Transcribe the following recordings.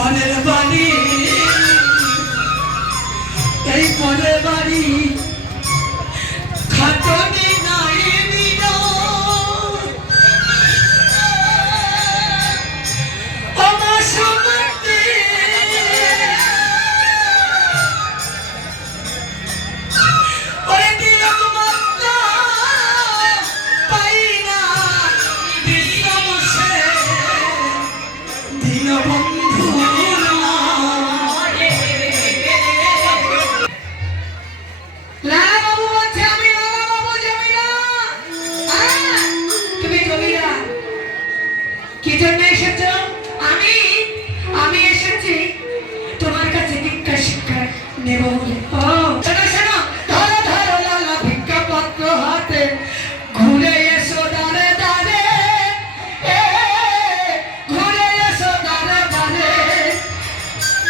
পরের বাড়ি এই পরের বাড়ি খাটনি নাই বিনা আমার সম্মতি ওরে তিলক মাত্রা পাই না বিশ্রাম সে দীনবন্ধু কি জন্য এসেছো? আমি এসেছি তোমার কাছে ভিক্ষা শিক্ষা নেব বলে। ও শোনো শোনো, ধরো ধরো লালা ভিক্ষা পত্র হাতে ঘুরে এসো দাঁড়ে দাঁড়ে, ঘুরে এসো দাঁড়ে দাঁড়ে,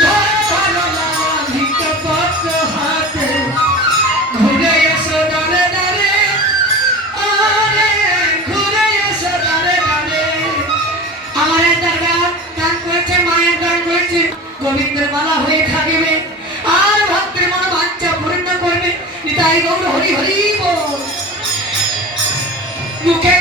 ধরো ধরো লালা ভিক্ষা পত্র হাতে ঘুরে এসো দাঁড়ে দাঁড়ে, আরে ঘুরে এসো দাঁড়ে দাঁড়ে। আমার দাদা গান করেছে, মায়ের গান করেছে, গোবিন্দের মালা হয়ে থাকিবে আর ভক্তের মন বাঞ্ছা পূর্ণ করবে। নিতাই গৌর হরি হরি বল। মুখে